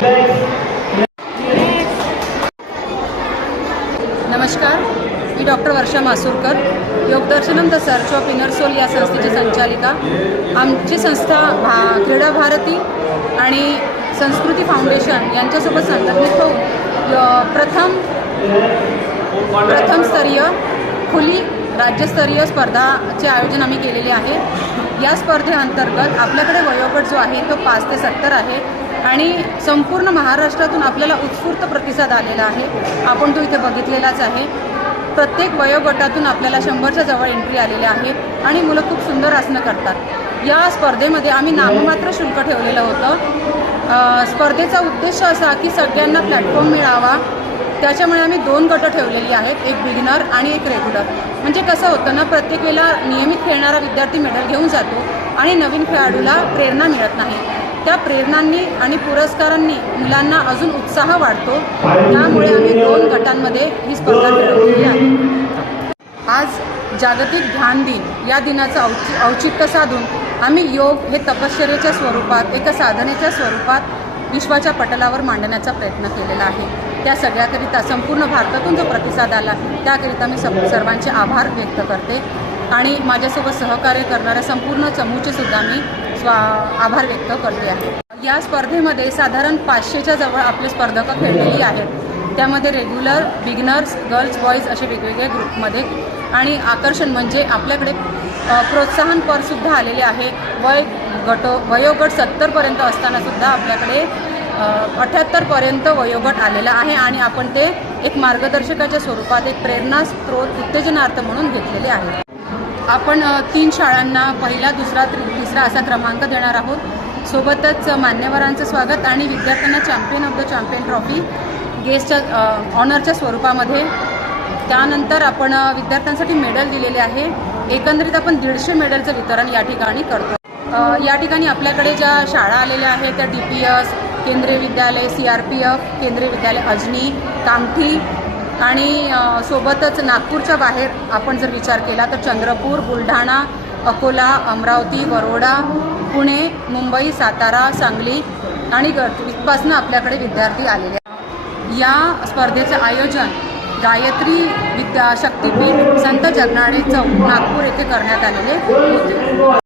नमस्कार, मी doctor Varsha Masurkar, Yogadarshanam the search of inner soul या संस्थेची संचालिका। आमची संस्था क्रीडा भारती आणि संस्कृती फाउंडेशन यांच्यासोबत संलग्नित होऊन प्रथम स्तरीय खुली राज्यस्तरीय स्पर्धाचे आयोजन आम्ही केलेले आहे। या स्पर्धेअंतर्गत आपल्याकडे वयोगट जो आहे तो 5 ते 70 आहे आणि संपूर्ण महाराष्ट्रातून आपल्याला उत्स्फूर्त प्रतिसाद आलेला आहे। आपण तो इथे बघितलेलाच आहे। प्रत्येक वयोगटातून आपल्याला 100च्या जवळ एंट्री आलेली आहे आणि मुलं खूप सुंदर आसनं करतात। या स्पर्धेमध्ये आम्ही नाममात्र शुल्क ठेवलेलं होतं। स्पर्धेचा उद्देश असा की सगळ्यांना प्लॅटफॉर्म मिळावा, त्याच्यामुळे आम्ही 2 गट ठेवलेली आहेत, एक बिगिनर आणि एक रेग्युलर। म्हणजे कसं होतं ना, प्रत्येक वेळेला नियमित खेळणारा विद्यार्थी मेडल घेऊन जातो आणि नवीन खेळाडूला प्रेरणा मिळत नाही। त्या प्रेरणांनी आणि पुरस्कारांनी मुलांना अजून उत्साह वाढतो। त्यामुळे आम्ही 2 गटांमध्ये ही स्पर्धा खेळवलेली आहे। आज जागतिक ध्यान दिन या दिनाचं औचित्य साधून आम्ही योग हे तपश्चर्येच्या स्वरूपात, एका साधनेच्या स्वरूपात विश्वाच्या पटलावर मांडण्याचा प्रयत्न केलेला आहे। त्या सगळ्याकरिता संपूर्ण भारतातून जो प्रतिसाद आला त्याकरिता मी सर्वांचे आभार व्यक्त करते आणि माझ्यासोबत सहकार्य करणाऱ्या संपूर्ण चमूचे सुद्धा मी आभार व्यक्त करते आहे। या स्पर्धेमध्ये साधारण 500च्या जवळ आपले स्पर्धकं खेळलेली आहेत। त्यामध्ये रेग्युलर, बिगिनर्स, गर्ल्स, बॉईज असे वेगवेगळे ग्रुपमध्ये आणि आकर्षण म्हणजे आपल्याकडे प्रोत्साहनपरसुद्धा आलेले आहे। वयोगट 70पर्यंत असतानासुद्धा आपल्याकडे 78पर्यंत वयोगट आलेला आहे आणि आपण ते एक मार्गदर्शकाच्या स्वरूपात एक प्रेरणा स्त्रोत उत्तेजनार्थ म्हणून घेतलेले आहे। आपण 3 शाळांना पहिला, दुसरा, तिसरा असा क्रमांक देणार आहोत। सोबतच मान्यवरांचं स्वागत आणि विद्यार्थ्यांना champion of the champion trophy गेस्टच्या ऑनरच्या स्वरूपामध्ये। त्यानंतर आपण विद्यार्थ्यांसाठी मेडल दिलेले आहे। एकंदरीत आपण 150 मेडलचं वितरण या ठिकाणी करतो। या ठिकाणी आपल्याकडे ज्या शाळा आलेल्या आहेत त्या DPS, केंद्रीय विद्यालय, CRPF, केंद्रीय विद्यालय अजनी, कामठी आणि सोबतच नागपूरच्या बाहेर आपण जर विचार केला तर चंद्रपूर, बुलढाणा, अकोला, अमरावती, वरोडा, पुणे, मुंबई, सातारा, सांगली आणि इथपासून आपल्याकडे विद्यार्थी आलेले आहेत। या स्पर्धेचं आयोजन गायत्री विद्या शक्तीपीठ संत जगनाडे चौक नागपूर येथे करण्यात आलेले होते।